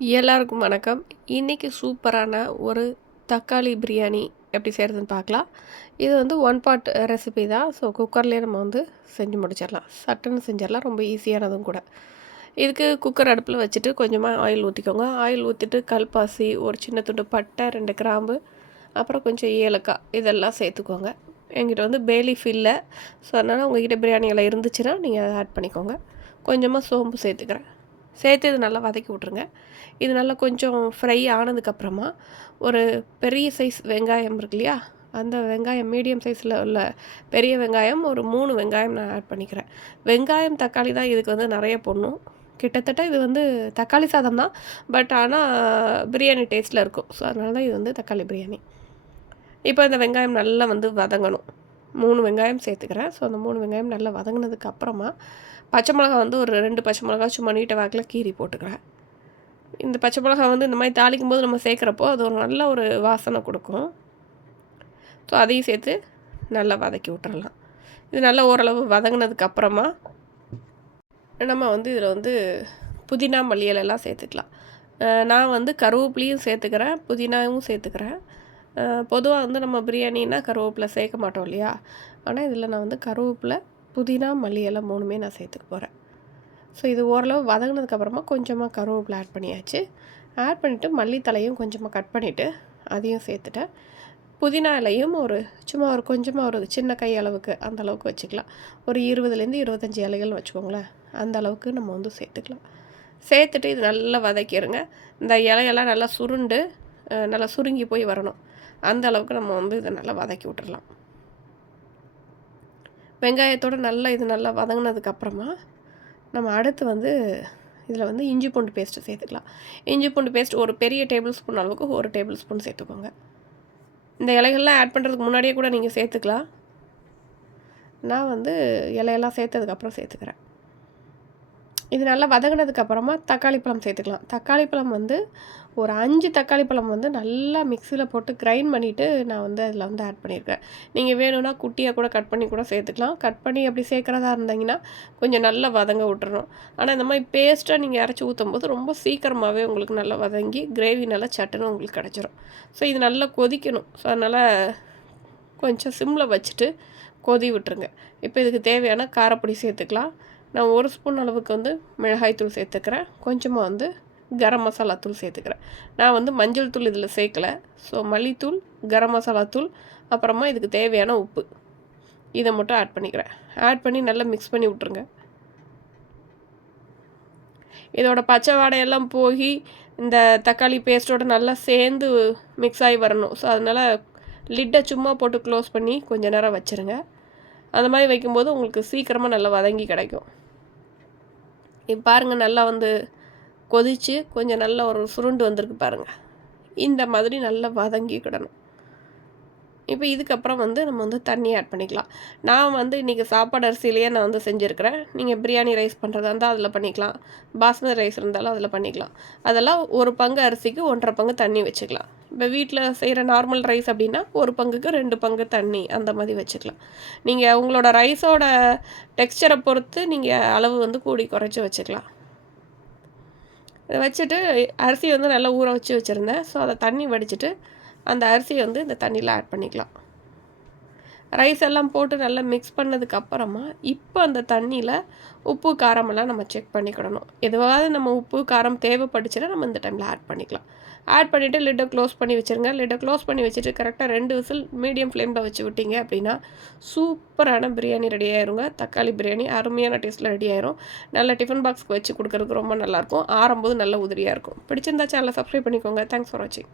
எல்லாருக்கும் வணக்கம். இன்றைக்கி சூப்பரான ஒரு தக்காளி பிரியாணி எப்படி செய்கிறதுன்னு பார்க்கலாம். இது வந்து ஒன் பார்ட் ரெசிபி தான். ஸோ குக்கர்லேயே நம்ம வந்து செஞ்சு முடிச்சிடலாம். சட்டுன்னு செஞ்சிடலாம். ரொம்ப ஈஸியானதும் கூட. இதுக்கு குக்கர் அடுப்பில் வச்சுட்டு கொஞ்சமாக ஆயில் ஊற்றிக்கோங்க ஆயில் ஊற்றிட்டு கல்பாசி ஒரு சின்ன துண்டு பட்டை ரெண்டு கிராம்பு அப்புறம் கொஞ்சம் ஏலக்காய் இதெல்லாம் சேர்த்துக்கோங்க. எங்கிட்ட வந்து பேலீஃப் இல்லை. ஸோ அதனால் உங்கள்கிட்ட பிரியாணி எல்லாம் இருந்துச்சுன்னா நீங்கள் அதை ஆட் பண்ணிக்கோங்க. கொஞ்சமாக சோம்பு சேர்த்துக்கிறேன். சேர்த்து இது நல்லா வதக்கி விட்ருங்க இது நல்லா கொஞ்சம் ஃப்ரை ஆனதுக்கப்புறமா ஒரு பெரிய சைஸ் வெங்காயம் இருக்கு இல்லையா அந்த வெங்காயம் மீடியம் சைஸில் உள்ள பெரிய வெங்காயம் ஒரு மூணு வெங்காயம் நான் ஆட் பண்ணிக்கிறேன். வெங்காயம் தக்காளி தான் இதுக்கு வந்து நிறைய போடணும். கிட்டத்தட்ட இது வந்து தக்காளி சாதம் தான். பட் ஆனால் பிரியாணி டேஸ்ட்டில் இருக்கும். ஸோ அதனால தான் இது வந்து தக்காளி பிரியாணி. இப்போ இந்த வெங்காயம் நல்லா வந்து வதங்கணும். மூணு வெங்காயம் சேர்த்துக்கிறேன். ஸோ அந்த மூணு வெங்காயம் நல்லா வதங்கினதுக்கு அப்புறமா பச்சை மிளகா வந்து ஒரு ரெண்டு பச்சை மிளகா சும்மா நீட்டை வாக்கில் கீறி போட்டுக்கிறேன். இந்த பச்சை மிளகா வந்து இந்த மாதிரி தாளிக்கும் போது நம்ம சேர்க்குறப்போ அது ஒரு நல்ல ஒரு வாசனை கொடுக்கும். ஸோ அதையும் சேர்த்து நல்லா வதக்கி விட்டுறலாம். இது நல்லா ஓரளவு வதங்கினதுக்கு அப்புறமா நம்ம வந்து இதில் வந்து புதினா மல்லியலெல்லாம் சேர்த்துக்கலாம். நான் வந்து கருவேப்பிலையும் சேர்த்துக்கிறேன் புதினாவும் சேர்த்துக்கிறேன். பொதுவாக வந்து நம்ம பிரியாணின்னா கருவேப்பிலை சேர்க்க மாட்டோம் இல்லையா? ஆனால் இதில் நான் வந்து கருவேப்பிலை புதினா மல்லி எல்லாம் மூணுமே நான் சேர்த்துக்க போகிறேன் ஸோ இது ஓரளவு வதங்கினதுக்கப்புறமா கொஞ்சமாக கருவேப்பிலை ஆட் பண்ணியாச்சு. ஆட் பண்ணிவிட்டு மல்லித்தலையும் கொஞ்சமாக கட் பண்ணிவிட்டு அதையும் சேர்த்துட்டேன். புதினா இலையும் ஒரு சும்மா ஒரு கொஞ்சமாக ஒரு சின்ன கை அளவுக்கு அந்த அளவுக்கு வச்சுக்கலாம். ஒரு இருபதுலேருந்து இருபத்தஞ்சி இலைகள் வச்சுக்கோங்களேன். அந்த அளவுக்கு நம்ம வந்து சேர்த்துக்கலாம். சேர்த்துட்டு இது நல்லா வதக்கிடுங்க இந்த இலையெல்லாம் நல்லா சுருண்டு நல்லா சுருங்கி போய் வரணும். அந்த அளவுக்கு நம்ம வந்து இதை நல்லா வதக்கி விட்டுறலாம். வெங்காயத்தோடு நல்லா இது நல்லா வதங்கினதுக்கப்புறமா நம்ம அடுத்து வந்து இதில் வந்து இஞ்சி பூண்டு பேஸ்ட்டு சேர்த்துக்கலாம். இஞ்சி பூண்டு பேஸ்ட் ஒரு பெரிய டேபிள் ஸ்பூன் அளவுக்கு ஒரு டேபிள் ஸ்பூன் சேர்த்துக்கோங்க. இந்த இலைகள்லாம் ஆட் பண்ணுறதுக்கு முன்னாடியே கூட நீங்கள் சேர்த்துக்கலாம். நான் வந்து இலையெல்லாம் சேர்த்ததுக்கப்புறம் சேர்த்துக்கிறேன். இது நல்லா வதங்கினதுக்கப்புறமா தக்காளி பழம் சேர்த்துக்கலாம். தக்காளி பழம் வந்து ஒரு அஞ்சு தக்காளி பழம் வந்து நல்லா மிக்சியில் போட்டு கிரைண்ட் பண்ணிவிட்டு நான் வந்து அதில் வந்து ஆட் பண்ணியிருக்கேன் நீங்கள் வேணும்னா குட்டியாக கூட கட் பண்ணி கூட சேர்த்துக்கலாம். கட் பண்ணி அப்படி சேர்க்குறதா இருந்தீங்கன்னா கொஞ்சம் நல்லா வதங்க விட்டுறணும். ஆனால் இந்த மாதிரி பேஸ்ட்டாக நீங்கள் இறச்சி ஊற்றும் போது ரொம்ப சீக்கிரமாகவே உங்களுக்கு நல்லா வதங்கி கிரேவி நல்லா சட்டுன்னு உங்களுக்கு கிடச்சிரும். ஸோ இது நல்லா கொதிக்கணும். ஸோ அதனால் கொஞ்சம் சிம்மில் வச்சுட்டு கொதி விட்டுருங்க. இப்போ இதுக்கு தேவையான காரப்பொடி சேர்த்துக்கலாம். நான் ஒரு ஸ்பூன் அளவுக்கு வந்து மிளகாய்த்தூள் சேர்த்துக்கிறேன். கொஞ்சமாக வந்து கரம் மசாலா தூள் சேர்த்துக்கிறேன். நான் வந்து மஞ்சள் தூள் இதில் சேர்க்கலை. ஸோ மல்லித்தூள் கரம் மசாலா தூள் அப்புறமா இதுக்கு தேவையான உப்பு. இதை மட்டும் ஆட் பண்ணிக்கிறேன். ஆட் பண்ணி நல்லா மிக்ஸ் பண்ணி விட்ருங்க இதோட பச்சை வாடையெல்லாம் போய் இந்த தக்காளி பேஸ்ட்டோட நல்லா சேர்ந்து மிக்ஸ் ஆகி வரணும். ஸோ அதனால் லிட்டை சும்மா போட்டு க்ளோஸ் பண்ணி கொஞ்சம் நேரம் வச்சுருங்க. அந்த மாதிரி வைக்கும்போது உங்களுக்கு சீக்கிரமாக நல்லா வதங்கி கிடைக்கும். பாருங்கள் நல்லா வந்து கொதித்து கொஞ்சம் நல்ல ஒரு சுருண்டு வந்திருக்கு பாருங்கள் இந்த மாதிரி நல்லா வதங்கிக்கிடணும். இப்போ இதுக்கப்புறம் வந்து நம்ம வந்து தண்ணி ஆட் பண்ணிக்கலாம். நான் வந்து இன்றைக்கி சாப்பாடு அரிசியிலேயே நான் வந்து செஞ்சுருக்கிறேன். நீங்கள் பிரியாணி ரைஸ் பண்ணுறதா இருந்தால் அதில் பண்ணிக்கலாம். பாஸ்மதி ரைஸ் இருந்தாலும் அதில் பண்ணிக்கலாம். அதெல்லாம் ஒரு பங்கு அரிசிக்கு ஒன்றரை பங்கு தண்ணி வச்சுக்கலாம். இப்போ வீட்டில் செய்கிற நார்மல் ரைஸ் அப்படின்னா ஒரு பங்குக்கு ரெண்டு பங்கு தண்ணி அந்த மாதிரி வச்சுக்கலாம். நீங்கள் உங்களோட ரைஸோட டெக்ஸ்டரை பொறுத்து நீங்கள் அளவு வந்து கூடி குறைச்சி வச்சுக்கலாம். இதை வச்சுட்டு அரிசி வந்து நல்லா ஊற வச்சு வச்சுருந்தேன். ஸோ அதை தண்ணி வடிச்சிட்டு அந்த அரிசியை வந்து இந்த தண்ணியில் ஆட் பண்ணிக்கலாம். ரைஸ் எல்லாம் போட்டு நல்லா மிக்ஸ் பண்ணதுக்கப்புறமா இப்போ அந்த தண்ணியில் உப்பு காரமெல்லாம் நம்ம செக் பண்ணிக்கிடணும். எதுவாவது நம்ம உப்பு காரம் தேவைப்பட்டுச்சுன்னா நம்ம இந்த டைமில் ஆட் பண்ணிக்கலாம். ஆட் பண்ணிவிட்டு லிட்டை க்ளோஸ் பண்ணி வச்சுருங்க. லிட்டை க்ளோஸ் பண்ணி வச்சுட்டு கரெக்டாக ரெண்டு விசில் மீடியம் ஃப்ளேமில் வச்சு விட்டீங்க அப்படின்னா சூப்பரான பிரியாணி ரெடி ஆயிருங்க. தக்காளி பிரியாணி அருமையான டேஸ்ட்டில் ரெடி ஆயிரும். நல்ல டிஃபன் பாக்ஸ்க்கு வச்சு கொடுக்குறதுக்கு ரொம்ப நல்லாயிருக்கும் ஆறும்போது நல்ல உதிரியாக இருக்கும். பிடிச்சிருந்தா சேனலை சப்ஸ்கிரைப் பண்ணிக்கோங்க. தேங்க்ஸ் ஃபார் வாட்சிங்